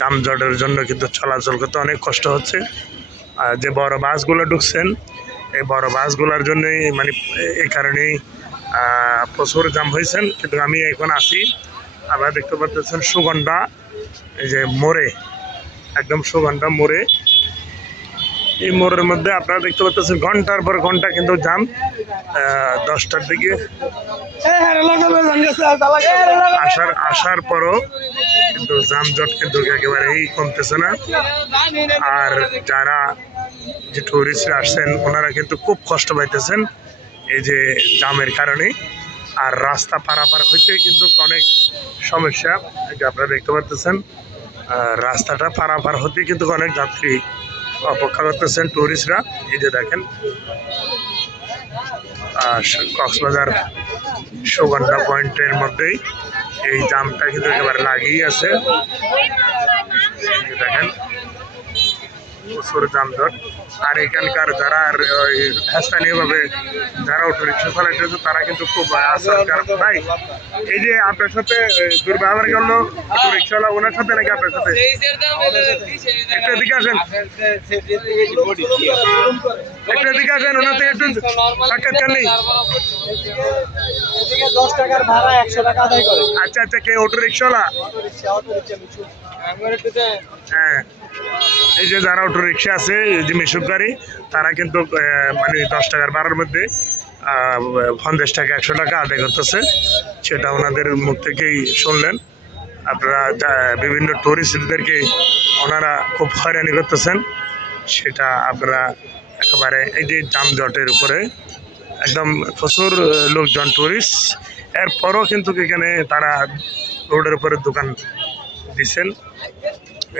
যানজটের জন্য কিন্তু চলাচল করতে অনেক কষ্ট হচ্ছে। আর যে বড় বাসগুলো ঢুকছেন, এই বড় বাসগুলোর জন্যই মানে এই কারণেই প্রচুর জাম হয়েছেন। কিন্তু আমি এখন আছি, আপনারা দেখতে পাচ্ছেন সুগন্ধা, এই যে মোড়ে, একদম সুগন্ধা মোড়ে। এই মোড়ের মধ্যে আপনারা দেখতে পাচ্ছেন ঘন্টার পর ঘন্টা কিন্তু জাম। 10টার দিকে আসার পরও কিন্তু যানজট কিন্তু একেবারেই কমতেছে না। আর যারা যে টুরিস্টরা আসছেন ওনারা কিন্তু খুব কষ্ট পাইতেছেন এই যে জামের কারণে। আর রাস্তা পারাপার হইতে কিন্তু অনেক সমস্যা, আপনারা দেখতে পাচ্ছেন। রাস্তাটা পারাপার হতে কিন্তু অনেক যাত্রী অপেক্ষা করতেছেন, টুরিস্টরা। এই যে দেখেন কক্সবাজার সুগন্ধা পয়েন্টের মধ্যেই এই জামটা কিন্তু একেবারে লাগিয়েই আছে। দেখেন প্রচুর যানজট। আর এখানকার যারা স্থানীয়ভাবে যারা অটো রিক্সা চালাইতেছে তারা কিন্তু খুব আশঙ্কার। ভাই, এই যে আপনার সাথে দুর্ব্যবহার করলো অটো রিক্সাওয়ালা, ওনার সাথে নাকি আপনার সাথে? একটু এদিকে আসেন, একটু এদিকে আসেন, ওনার থেকে একটু সাক্ষাৎকার নেই। 10 টাকার ভাড়া 100 টাকা আদায় করে। আচ্ছা আচ্ছা, কে অটো রিক্সাওয়ালা? হ্যাঁ, এই যে যারা অটো রিক্সা আছে, যে মিশুক গাড়ি, তারা কিন্তু মানে 10 টাকার ভাড়ার মধ্যে 50 টাকা 100 টাকা আদায় করতেছে। সেটা ওনাদের মুখ থেকেই শুনলেন। আপনারা বিভিন্ন টুরিস্টদেরকে ওনারা খুব হয়রানি করতেছেন, সেটা আপনারা একেবারে এই যে যানজটের উপরে একদম প্রচুর লোকজন টুরিস্ট। এরপরও কিন্তু এখানে তারা রোডের উপরে দোকান দিচ্ছেন,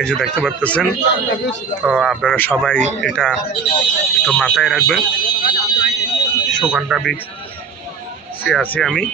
এই যে দেখতে পাচ্ছেন। তো আপনারা সবাই এটা একটু মাথায় রাখবেন। সুগন্ধা বিচ আছি আমি।